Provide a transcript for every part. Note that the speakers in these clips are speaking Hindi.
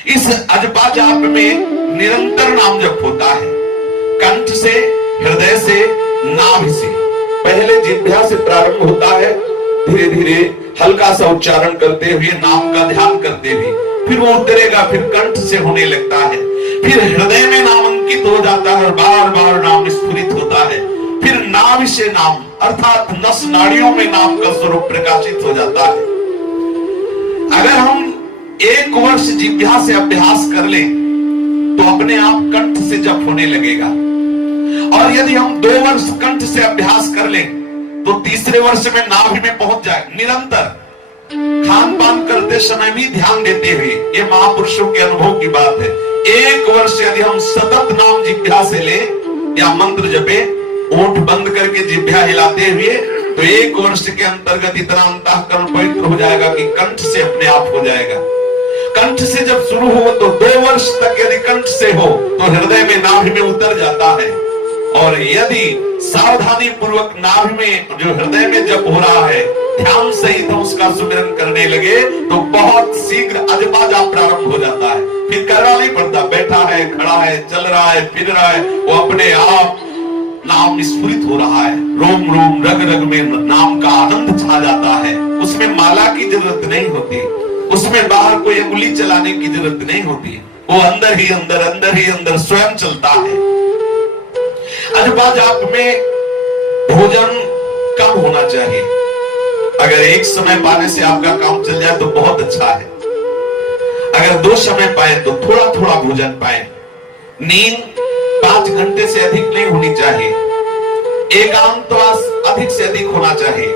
इस अजपा जाप में निरंतर नाम जप होता है, कंठ से, हृदय से, नाभि से। पहले जिह्वा से प्रारंभ होता है, धीरे धीरे हल्का सा उच्चारण करते हुए, नाम का ध्यान करते हुए, फिर वो उतरेगा, फिर कंठ से होने लगता है, फिर हृदय में नाम अंकित हो जाता है और बार बार नाम स्फुरित होता है, फिर नाभि से नाम अर्थात नस नाड़ियों में नाम का स्वरूप प्रकाशित हो जाता है। अगर हम 1 वर्ष जिह्वा से अभ्यास कर लें तो अपने आप कंठ से जप होने लगेगा, और यदि हम 2 वर्ष कंठ से अभ्यास कर लें तो तीसरे वर्ष में नाभि में पहुंच जाए। निरंतर खान पान करते समय भी ध्यान देते हुए, ये महापुरुषों के अनुभव की बात है। 1 वर्ष यदि हम सतत नाम जिह्वा से ले या मंत्र जपे, ओठ बंद करके जिह्वा हिलाते हुए, तो 1 वर्ष के अंतर्गत इतना अंतःकरण पवित्र हो जाएगा कि कंठ से अपने आप हो जाएगा। कंठ से जब शुरू हो तो 2 वर्ष तक यदि कंठ से हो तो हृदय में, नाभि में उतर जाता है, और यदि सावधानी पूर्वक नाभि में जो हृदय में जप हो रहा है ध्यान सहित हम उसका सुमिरन करने लगे तो बहुत शीघ्र अजपा जाप प्रारंभ हो जाता है। फिर करना नहीं पड़ता, बैठा है, खड़ा है, चल रहा है, फिर रहा है, वो अपने आप नाम स्फुरित हो रहा है। रोम रोम रग रग में नाम का आनंद छा जाता है। उसमें माला की जरूरत नहीं होती, उसमें बाहर कोई उंगली चलाने की जरूरत नहीं होती, वो अंदर ही अंदर, अंदर ही अंदर स्वयं चलता है। अजपा जाप में भोजन कम होना चाहिए। अगर एक समय पाने से आपका काम चल जाए तो बहुत अच्छा है। अगर 2 समय पाए तो थोड़ा थोड़ा भोजन पाए। नींद 5 घंटे से अधिक नहीं होनी चाहिए। एकांतवास अधिक से अधिक होना चाहिए।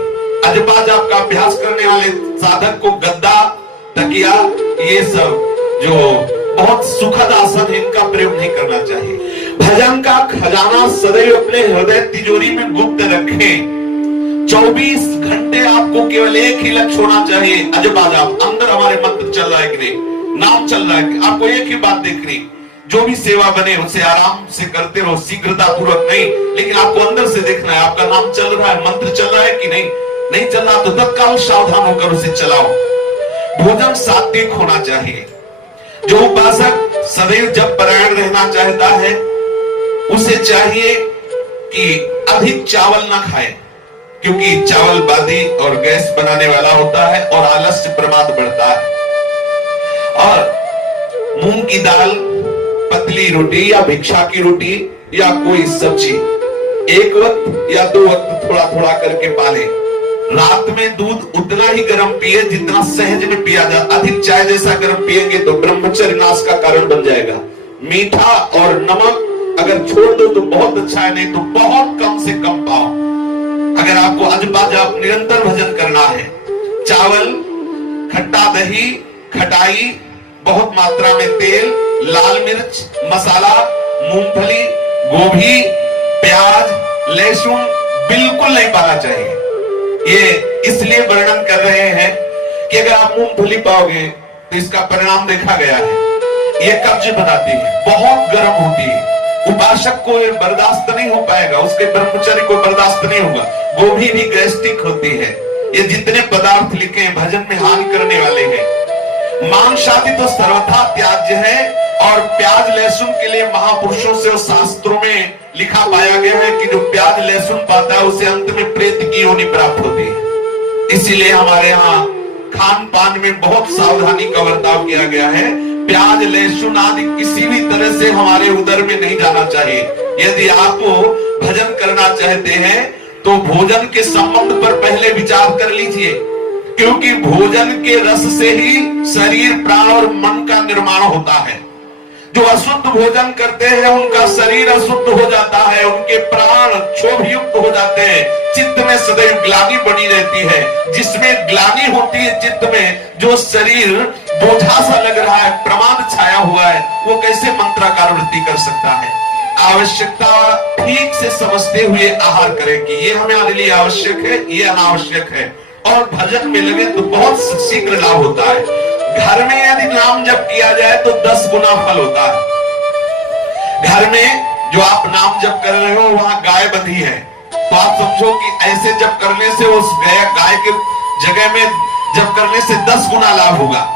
अजपा जाप का अभ्यास करने वाले साधक को गद्दा, तकिया, ये सब जो बहुत सुखद आसन है, इनका प्रयोग नहीं करना चाहिए। भजन का खजाना सदैव अपने हृदय तिजोरी में गुप्त रखें। 24 घंटे आपको केवल एक ही लक्ष्य होना चाहिए, अजपा जाप। अंदर हमारे मंत्र चल रहा है कि नहीं, नाम चल रहा है कि, आपको एक ही बात देखनी, जो भी सेवा बने उसे आराम से करते रहो, शीघ्रता पूर्वक नहीं, लेकिन आपको अंदर से देखना है आपका नाम चल रहा है, मंत्र चल रहा है कि नहीं। नहीं चल रहा तो तत्काल सावधान होकर उसे चलाओ। भोजन सात्विक होना चाहिए। जो उपासक सदैव जप परायण रहना चाहता है उसे चाहिए कि अधिक चावल ना खाए, क्योंकि चावल बादी और गैस बनाने वाला होता है और आलस्य प्रमाद बढ़ता है। और मूंग की दाल, पतली रोटी या भिक्षा की रोटी या कोई सब्जी 1 वक्त या 2 वक्त थोड़ा थोड़ा करके पाले। रात में दूध उतना ही गर्म पिए जितना सहज में पिया जाए। अधिक चाय जैसा गर्म पिएंगे तो ब्रह्मचर्य नाश का कारण बन जाएगा। मीठा और नमक अगर छोड़ दो तो बहुत अच्छा है, नहीं तो बहुत कम से कम पाओ। अगर आपको अजपा जाप निरंतर भजन करना है, चावल, खट्टा दही, खटाई, बहुत मात्रा में तेल, लाल मिर्च, मसाला, मूंगफली, गोभी, प्याज, लहसुन बिल्कुल नहीं पाना चाहिए। ये इसलिए वर्णन कर रहे हैं कि अगर आप मूंगफली पाओगे तो इसका परिणाम देखा गया है, ये कब्ज बनाती है, बहुत गर्म होती है, उपासक को बर्दाश्त नहीं हो पाएगा, उसके ब्रह्मचर्य को बर्दाश्त नहीं होगा। गोभी भी गैस्ट्रिक होती है। ये जितने पदार्थ लिखे हैं भजन में हानि करने वाले हैं। मांस आदि तो सर्वथा त्याज्य है, और प्याज लहसुन के लिए महापुरुषों से और शास्त्रों में लिखा पाया गया है कि जो प्याज लहसुन पाता है उसे अंत में प्रेत की योनि प्राप्त होती है। इसीलिए हमारे यहाँ खान पान में बहुत सावधानी का बर्ताव किया गया है। प्याज लहसुन आदि किसी भी तरह से हमारे उदर में नहीं जाना चाहिए। यदि आप भजन करना चाहते हैं तो भोजन के संबंध पर पहले विचार कर लीजिए, क्योंकि भोजन के रस से ही शरीर, प्राण और मन का निर्माण होता है। जो अशुद्ध भोजन करते हैं उनका शरीर अशुद्ध हो जाता है, उनके प्राण क्षोभ युक्त हो जाते हैं, चित्त में सदैव ग्लानि बनी रहती है। जिसमें ग्लानि होती है चित्त में, जो शरीर बोझा सा लग रहा है, प्रमाद छाया हुआ है, वो कैसे मंत्राकार वृत्ति कर सकता है। आवश्यकता ठीक से समझते हुए आहार करें कि ये हमारे लिए आवश्यक है, ये अनावश्यक है, और भजन में लगे तो बहुत शीघ्र लाभ होता है। घर में यदि नाम जप किया जाए तो 10 गुना फल होता है। घर में जो आप नाम जप कर रहे हो वहां गाय बंधी है, तो आप समझो कि ऐसे जप करने से उस गाय के जगह में जप करने से 10 गुना लाभ होगा।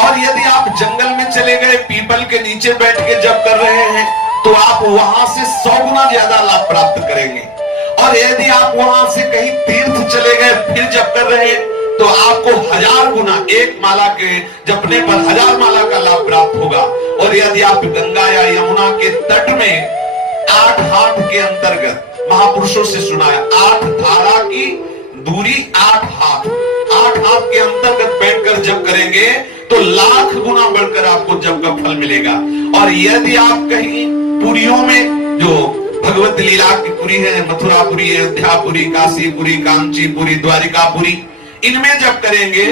और यदि आप जंगल में चले के नीचे बैठ के जप कर रहे हैं तो आप वहां से 100 गुना ज्यादा लाभ प्राप्त करेंगे। और यदि आप वहां से कहीं तीर्थ चले गए फिर जप कर रहे हैं तो आपको 1000 गुना, एक माला के जपने पर 1000 माला का लाभ प्राप्त होगा। और यदि आप गंगा या यमुना के तट में 8 हाथ के अंतर्गत, महापुरुषों से सुना है, 8 धारा की दूरी 8 हाथ, 8 हाथ के अंतर्गत बैठकर जप करेंगे तो लाख गुना बढ़कर आपको जप का फल मिलेगा। और यदि आप कहीं पुरियों में, जो भगवत लीला की पुरी है, मथुरापुरी, अयोध्यापुरी, काशीपुरी, कांचीपुरी, द्वारिकापुरी, इनमें जप करेंगे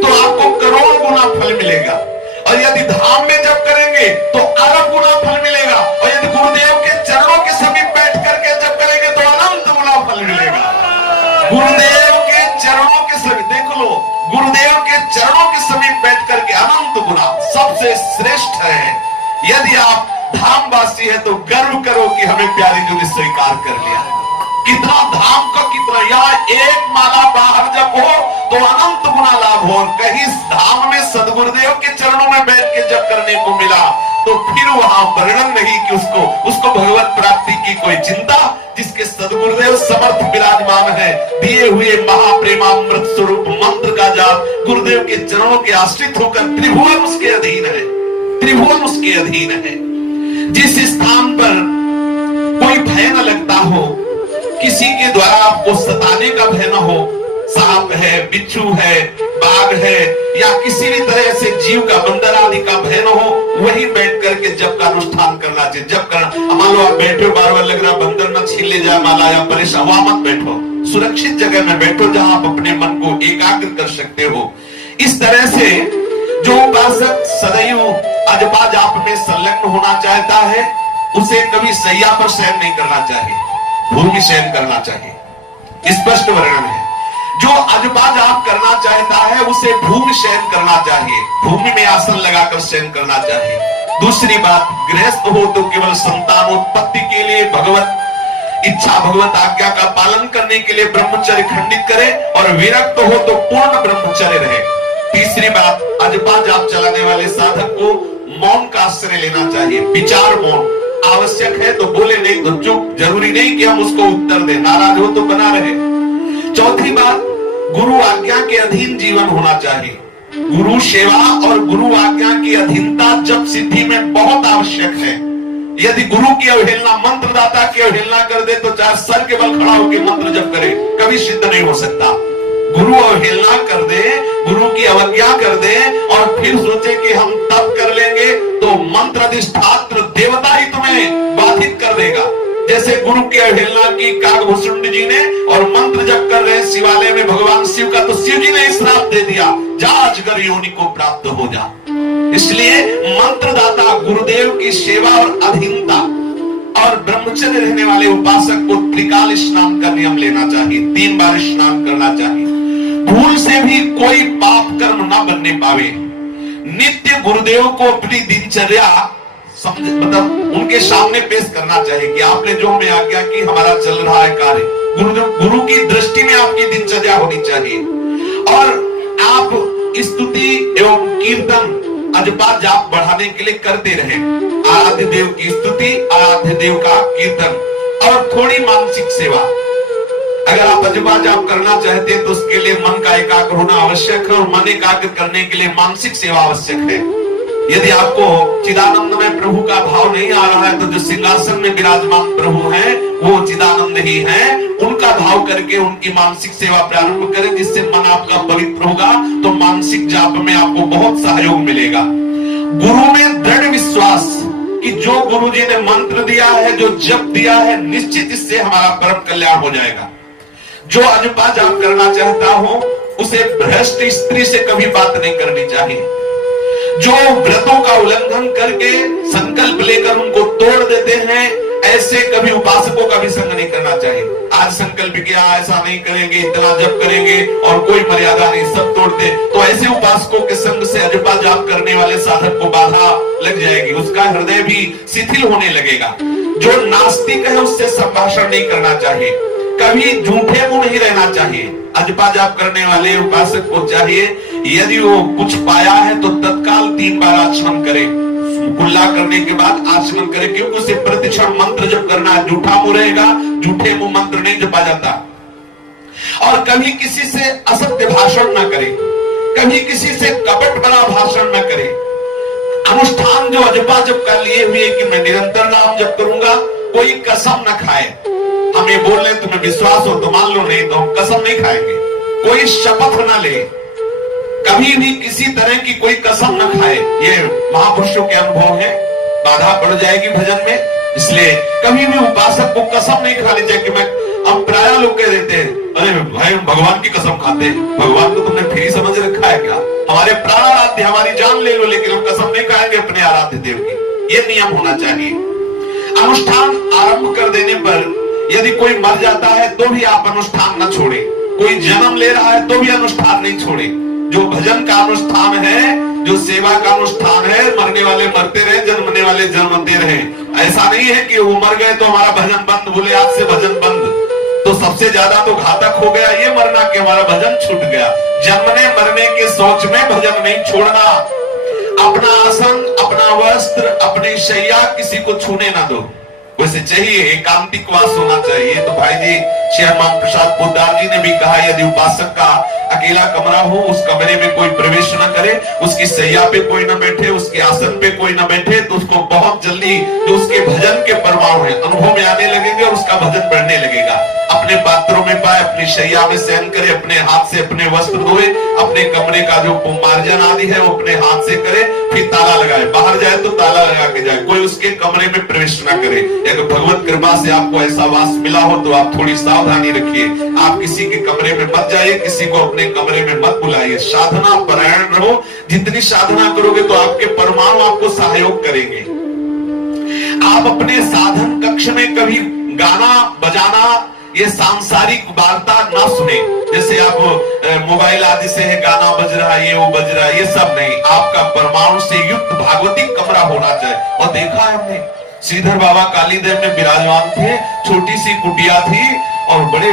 तो आपको करोड़ गुना फल मिलेगा। और यदि धाम में जप करेंगे तो अरब गुना फल मिलेगा। और यदि गुरुदेव के चरणों के समीप बैठ करके जप करेंगे तो अनंत गुना फल मिलेगा। गुरुदेव के चरणों के समीप, देख लो, गुरुदेव के चरणों के समीप बैठ करके अनंत गुना सबसे श्रेष्ठ है। यदि आप धामवासी है तो गर्व करो कि हमें प्यारी जी ने स्वीकार कर लिया। कितना धाम का कितना, यहाँ एक माला बाहर जब हो तो अनंत गुना लाभ हो। कहीं धाम में सदगुरुदेव के चरणों में बैठ के जब करने को मिला तो फिर वहां वर्णन नहीं कि उसको भगवत प्राप्ति की कोई चिंता। जिसके सदगुरुदेव समर्थ विराजमान है, दिए हुए महाप्रेमामृत स्वरूप मंत्र का जाप गुरुदेव के चरणों के आश्रित होकर त्रिभुवन उसके अधीन है, त्रिभुवन उसके अधीन है। जिस स्थान पर कोई भय न लगता हो, किसी के द्वारा आपको सताने का भय न हो, सांप है, बिच्छू है, बाघ है या किसी भी तरह से जीव का, बंदर आदि का भय न हो, वही बैठ करके जप का अनुष्ठान करना चाहिए। जप करना, मान लो आप बैठे हो, बार बार लग रहा बंदर न छीन ले जाए माला या परेशान, वहां मत बैठो, सुरक्षित जगह में बैठो जहां आप अपने मन को एकाग्र कर सकते हो। इस तरह से जो उपासक सदैव अजपा जाप में संलग्न होना चाहता है उसे कभी सैया पर शयन नहीं करना चाहिए, भूमि शयन करना चाहिए। स्पष्ट वर्णन है। जो अजपा जाप करना चाहता है उसे भूमि शयन करना चाहिए, भूमि में आसन लगाकर शयन करना चाहिए। दूसरी बात, गृहस्थ हो तो केवल संतानोत्पत्ति के लिए भगवत इच्छा, भगवत आज्ञा का पालन करने के लिए ब्रह्मचर्य खंडित करे, और विरक्त हो तो पूर्ण ब्रह्मचर्य रहे। तीसरी बात, अजपा जाप चलाने वाले साधक को मौन का आश्रय लेना चाहिए, विचार मौन। आवश्यक है तो बोले, नहीं तो चुप। जरूरी नहीं कि हम उसको उत्तर दें, नाराज हो तो बना रहे। चौथी बात, गुरु आज्ञा के अधीन जीवन होना चाहिए। गुरु सेवा और गुरु आज्ञा की अधीनता जप सिद्धि में बहुत आवश्यक है। यदि गुरु की अवहेलना, मंत्रदाता की अवहेलना कर दे तो चाहे सर के बल खड़ा होकर मंत्र जप करे, कभी सिद्ध नहीं हो सकता। गुरु अवहेलना कर दे, गुरु की अवज्ञा कर दे और फिर सोचे कि हम तप कर लेंगे तो मंत्र अधिष्ठात्र देवता ही तुम्हें बाधित कर देगा। जैसे गुरु की अवहेलना की काकभूषुंड जी ने, और मंत्र जप कर रहे शिवालय में भगवान शिव का, तो शिव जी ने श्राप दे दिया, जा अजगर योनि को प्राप्त हो जा। इसलिए मंत्रदाता गुरुदेव की सेवा और अधीनता, और ब्रह्मचर्य रहने वाले उपासक को त्रिकाल स्नान का नियम लेना चाहिए, 3 बार स्नान करना चाहिए। भूल से भी कोई पाप कर्म ना बनने पावे। नित्य गुरुदेव को अपनी दिनचर्या मतलब उनके सामने पेश करना चाहिए कि आपने जो हमें आज्ञा की, हमारा चल रहा है कार्य। गुरु की दृष्टि में आपकी दिनचर्या होनी चाहिए। और आप स्तुति एवं कीर्तन, अजपा जाप बढ़ाने के लिए करते रहे। आराध्य देव की स्तुति, आराध्य देव का कीर्तन और थोड़ी मानसिक सेवा। अगर आप अजपा जाप करना चाहते हैं तो उसके लिए मन का एकाग्र होना आवश्यक है, और मन एकाग्र करने के लिए मानसिक सेवा आवश्यक है। यदि आपको चिदानंद में प्रभु का भाव नहीं आ रहा है तो जो सिंहासन में विराजमान प्रभु हैं वो चिदानंद ही हैं, उनका भाव करके उनकी मानसिक सेवा प्रारंभ करें, जिससे मन आपका पवित्र होगा तो मानसिक जाप में आपको बहुत सहयोग मिलेगा। गुरु में दृढ़ विश्वास कि जो गुरु जी ने मंत्र दिया है, जो जप दिया है, निश्चित इससे हमारा परम कल्याण हो जाएगा। जो अजपा जाप करना चाहता हो उसे भ्रष्ट स्त्री से कभी बात नहीं करनी चाहिए। जो व्रतों का उल्लंघन करके संकल्प लेकर उनको तोड़ देते हैं, ऐसे कभी उपासकों का भी संग नहीं करना चाहिए। आज संकल्प किया, ऐसा नहीं करेंगे, इतना जप करेंगे और कोई मर्यादा नहीं, सब तोड़ते, तो ऐसे उपासकों के संग से अजपा जाप करने वाले साधक को बाधा लग जाएगी, उसका हृदय भी शिथिल होने लगेगा। जो नास्तिक है उससे संभाषण नहीं करना चाहिए, कभी झूठे मुंह नहीं रहना चाहिए। अजपा जाप करने वाले उपासक को चाहिए, यदि वो कुछ पाया है तो तत्काल 3 बार आचमन करे, कुल्ला करने के बाद आचमन करे, क्योंकि उसे प्रतिक्षण मंत्र जप करना है। झूठा मुंह रहेगा, झूठे मुंह मंत्र नहीं जपा जाता। और कभी किसी से असत्य भाषण ना करे, कभी किसी से कपट भरा भाषण ना करे। अनुष्ठान जो अजपा जप कर लिए हुए कि मैं निरंतर नाम जप करूंगा, कोई कसम ना खाए। हम ये बोल रहे तुम्हें विश्वास हो तो मान लो, नहीं तो हम कसम नहीं खाएंगे। कोई शपथ ना ले, कभी भी किसी तरह की कोई कसम ना खाए। ये महापुरुषों के अनुभव है। बाधा पड़ जाएगी भजन में, इसलिए कभी भी उपासक को कसम नहीं खानी चाहिए कि मैं, अब प्राय लोग कह देते हैं अरे भाई हम भगवान की कसम खाते हैं। भगवान को तुमने फ्री समझ रखा है क्या? हमारे प्राण आराध्य, हमारी जान ले लो, लेकिन हम कसम नहीं खाएंगे अपने आराध्य देव की। ये नियम होना चाहिए। अनुष्ठान आरंभ कर देने पर यदि कोई मर जाता है तो भी आप अनुष्ठान न छोड़े। कोई जन्म ले रहा है तो भी अनुष्ठान नहीं छोड़े। जो भजन का अनुष्ठान है, जो सेवा का अनुष्ठान है, मरने वाले मरते रहे, जन्मने वाले जन्मते रहे। ऐसा नहीं है कि वो मर गए तो हमारा भजन बंद, बोले आज से भजन बंद, तो सबसे ज्यादा तो घातक हो गया ये मरना कि हमारा भजन छूट गया। जन्मने मरने के सोच में भजन नहीं छोड़ना। अपना आसन, अपना वस्त्र, अपनी शैया किसी को छूने ना दो। वैसे चाहिए एकांतिक वास होना चाहिए। तो भाई जी श्री हनुमान प्रसाद पोद्दार जी ने भी कहा, यदि उपासक का अकेला कमरा हो, उस कमरे में कोई प्रवेश न करे, उसकी सैया पे कोई न बैठे, उसके आसन पे कोई न बैठे, तो उसको बहुत जल्दी जो उसके भजन के परमाणु है अनुभव में आने लगेंगे और उसका भजन बढ़ने लगेगा। अपने पात्रों में पाए, अपनी शैया में शयन करे, अपने हाथ से अपने वस्त्र धोए, अपने कमरे का जो मार्जन आदि है वो अपने हाथ से करे, फिर ताला लगाए। बाहर जाए तो ताला लगा के जाए, कोई उसके कमरे में प्रवेश न करे। अगर भगवत कृपा से आपको ऐसा वास मिला हो तो आप थोड़ी सावधानी रखिए। आप किसी के कमरे में मत जाइए, किसी को अपने कमरे में मत बुलाइए। साधना परायण रहो। जितनी साधना करोगे तो आपके परमाणु आपको सहयोग करेंगे। आप अपने साधन कक्ष में कभी गाना बजाना, ये सांसारिक वार्ता ना सुने। जैसे आप मोबाइल आदि से है गाना बज रहा है, ये वो बज रहा है, ये सब नहीं। आपका परमाणु से युक्त भागवती कमरा होना चाहिए। और देखा है हमने, श्रीधर बाबा कालीदेव में विराजमान थे, छोटी सी कुटिया थी और बड़े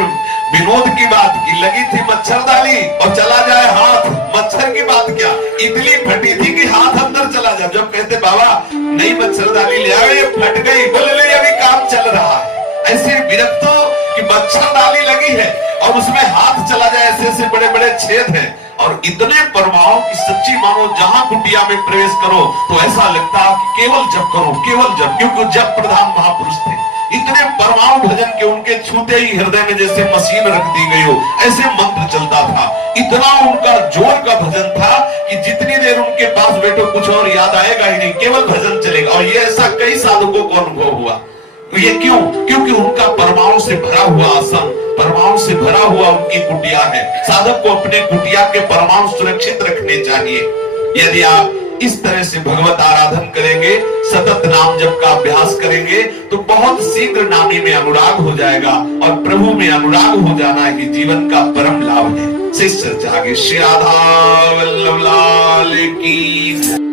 विनोद की बात की लगी थी मच्छरदानी, और चला जाए हाथ, मच्छर की बात क्या, इतनी फटी थी कि हाथ अंदर चला जाए। जब कहते बाबा नई मच्छरदानी ले आए, ये फट गई, बोले ले अभी काम चल रहा है। ऐसे विरक्तो कि मच्छरदानी लगी है और उसमें हाथ चला जाए, ऐसे ऐसे बड़े बड़े छेद हैं। और इतने परमाणु की सच्ची मानो, जहां कुटिया में प्रवेश करो तो ऐसा लगता है कि केवल जप करो, केवल जप, क्योंकि जप प्रधान महापुरुष थे। इतने परमाणु भजन के उनके छूते ही हृदय में जैसे मशीन रख दी गई हो, ऐसे मंत्र चलता था। इतना उनका जोर का भजन था कि जितनी देर उनके पास बैठो कुछ और याद आएगा ही नहीं, केवल भजन चलेगा। और ये ऐसा कई साधकों को अनुभव हुआ। ये क्यों? क्योंकि उनका परमाणु से भरा हुआ आसन, परमाणु से भरा हुआ उनकी कुटिया है। साधक को अपने कुटिया के परमाणु सुरक्षित रखने चाहिए। यदि आप इस तरह से भगवत आराधन करेंगे, सतत नाम जप का अभ्यास करेंगे, तो बहुत शीघ्र नामी में अनुराग हो जाएगा। और प्रभु में अनुराग हो जाना ही जीवन का परम लाभ है। शिष्य जागे। श्री राधा वल्लभ लाल की।